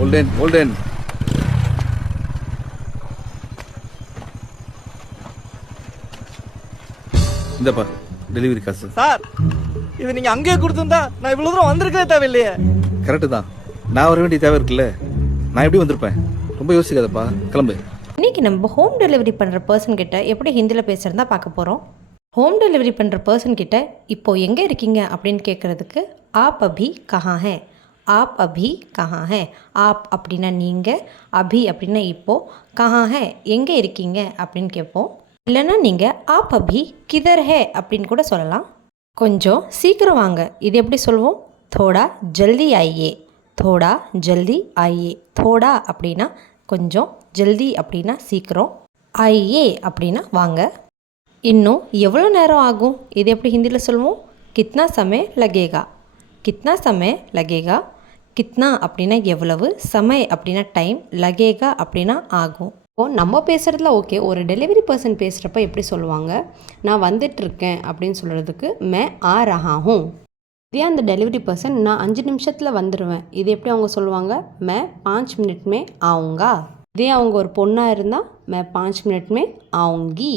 Holden. இந்தப்பா delivery காசு. Sir இது நீங்க அங்கேயே கொடுத்துருந்தா நான் இவ்வளவு தூரம் வந்திருக்கவே தேவையில்லையே. கரெக்டு தான், நான் வர வேண்டிய தேவை இருக்குல்ல. நான் எப்படி வந்திருப்பேன்? ரொம்ப யோசிக்காதப்பா, கிளம்பு. இன்றைக்கி நம்ம ஹோம் டெலிவரி பண்ணுற பர்சன் கிட்ட எப்படி ஹிந்தியில் பேசுகிறதா பார்க்க போகிறோம். ஹோம் டெலிவரி பண்ணுற பர்சன் கிட்ட இப்போது எங்கே இருக்கீங்க அப்படின்னு கேட்குறதுக்கு ஆப் அபி கஹாं ஹே, ஆப் அபி கஹாं ஹே. ஆப் அப்படின்னா நீங்கள், அபி அப்படின்னா இப்போது, கஹாं ஹே எங்கே இருக்கீங்க அப்படின்னு கேட்போம். இல்லைன்னா நீங்கள் ஆப் அபி கிதர் ஹே அப்படின்னு கூட சொல்லலாம். கொஞ்சம் சீக்கிரம் வாங்க, இது எப்படி சொல்லுவோம்? தோடா ஜல்தி ஆயியே, தோடா ஜல்தி ஆயியே. தோடா அப்படின்னா கொஞ்சம், ஜல்தி அப்படின்னா சீக்கிரம், ஆயியே அப்படின்னா வாங்க. இன்னும் எவ்வளோ நேரம் ஆகும்? இது எப்படி ஹிந்தியில் சொல்லுவோம்? கித்னா சமய லகேகா, கித்னா சமய லகேகா. கித்னா அப்படின்னா எவ்வளவு, சமய அப்படின்னா டைம், லகேகா அப்படின்னா ஆகும். இப்போது நம்ம பேசுகிறதுல ஓகே, ஒரு டெலிவரி பர்சன் பேசுகிறப்ப எப்படி சொல்லுவாங்க? நான் வந்துட்டுருக்கேன் அப்படின்னு சொல்கிறதுக்கு மே ஆ ரஹா ஹூம். இதே அந்த டெலிவரி பர்சன் நான் 5 நிமிஷத்தில் வந்துடுவேன், இது எப்படி அவங்க சொல்லுவாங்க? மே 5 மினிட் மே ஆவுங்கா. இதே அவங்க ஒரு பொண்ணாக இருந்தால் மே 5 மினிட் மே ஆவுங்கி.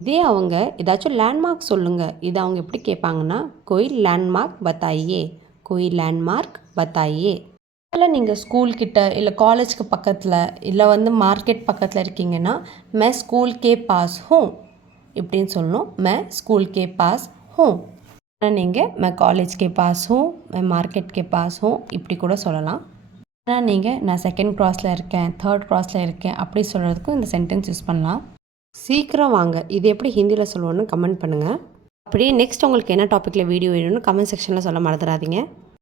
இதே அவங்க ஏதாச்சும் லேண்ட்மார்க் சொல்லுங்கள், இது அவங்க எப்படி கேட்பாங்கன்னா கோய் லேண்ட்மார்க் பத்தாயியே, கோய் லேண்ட்மார்க் பத்தாயியே. இல்லை நீங்கள் ஸ்கூல்கிட்ட இல்லை காலேஜ்க்கு பக்கத்தில் இல்லை மார்க்கெட் பக்கத்தில் இருக்கீங்கன்னா மே ஸ்கூல் கே பாஸ் ஹூம் இப்படின்னு சொல்லணும். மே ஸ்கூல் கே பாஸ் ஹூம். ஆனால் நீங்கள் மே காலேஜ் கே பாஸ் ஹூம், மே மார்க்கெட் கே பாஸ் ஹூம் இப்படி கூட சொல்லலாம். ஆனால் நீங்கள் நான் 2nd கிராஸில் இருக்கேன், 3rd கிராஸில் இருக்கேன் அப்படி சொல்கிறதுக்கும் இந்த சென்டென்ஸ் யூஸ் பண்ணலாம். சீக்கிரம் வாங்க, இது எப்படி ஹிந்தியில் சொல்லுவோன்னு கமெண்ட் பண்ணுங்கள். அப்படியே நெக்ஸ்ட் உங்களுக்கு என்ன டாப்பிக்கில் வீடியோ வேணும்னு கமெண்ட் செக்ஷனில் சொல்ல மறந்துடாதீங்க.